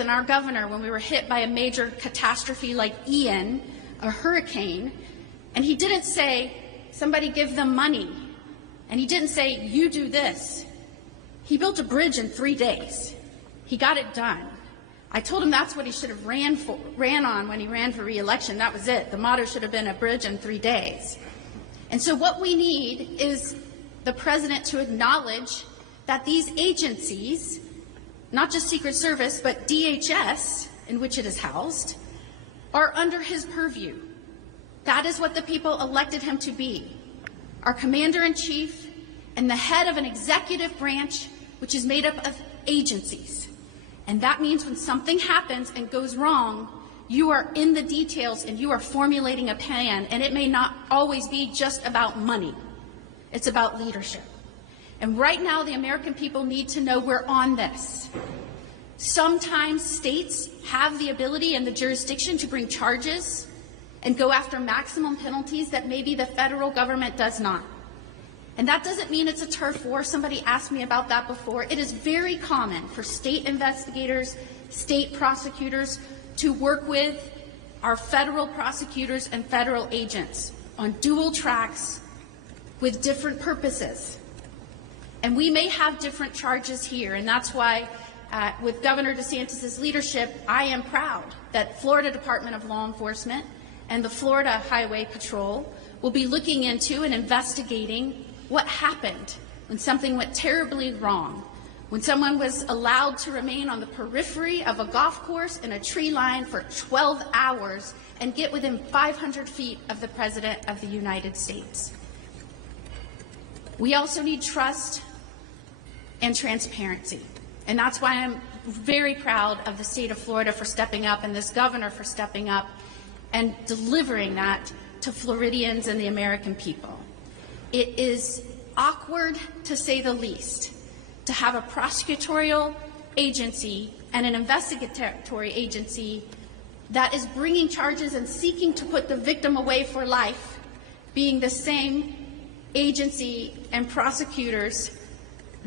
than our governor when we were hit by a major catastrophe like Ian, a hurricane, and he didn't say, somebody give them money, and he didn't say, you do this. He built a bridge in 3 days. He got it done. I told him that's what he should have ran on when he ran for re-election. That was it. The motto should have been a bridge in 3 days. And so what we need is the president to acknowledge that these agencies, not just Secret Service, but DHS, in which it is housed, are under his purview. That is what the people elected him to be, our commander-in-chief and the head of an executive branch which is made up of agencies. And that means when something happens and goes wrong, you are in the details and you are formulating a plan, and it may not always be just about money. It's about leadership. And right now, the American people need to know we're on this. Sometimes states have the ability and the jurisdiction to bring charges and go after maximum penalties that maybe the federal government does not. And that doesn't mean it's a turf war. Somebody asked me about that before. It is very common for state investigators, state prosecutors to work with our federal prosecutors and federal agents on dual tracks with different purposes. And we may have different charges here, and that's why with Governor DeSantis' leadership, I am proud that Florida Department of Law Enforcement and the Florida Highway Patrol will be looking into and investigating what happened when something went terribly wrong, when someone was allowed to remain on the periphery of a golf course in a tree line for 12 hours and get within 500 feet of the President of the United States. We also need trust and transparency. And that's why I'm very proud of the state of Florida for stepping up and this governor for stepping up and delivering that to Floridians and the American people. It is awkward, to say the least, to have a prosecutorial agency and an investigatory agency that is bringing charges and seeking to put the victim away for life being the same agency and prosecutors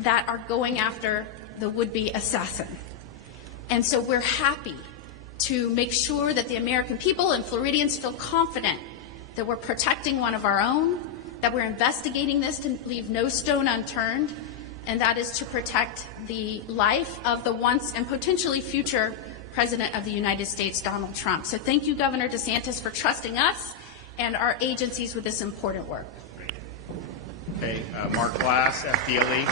that are going after the would-be assassin. And so we're happy to make sure that the American people and Floridians feel confident that we're protecting one of our own, that we're investigating this to leave no stone unturned, and that is to protect the life of the once and potentially future President of the United States, Donald Trump. So thank you, Governor DeSantis, for trusting us and our agencies with this important work. Okay, Mark Glass, FDLE.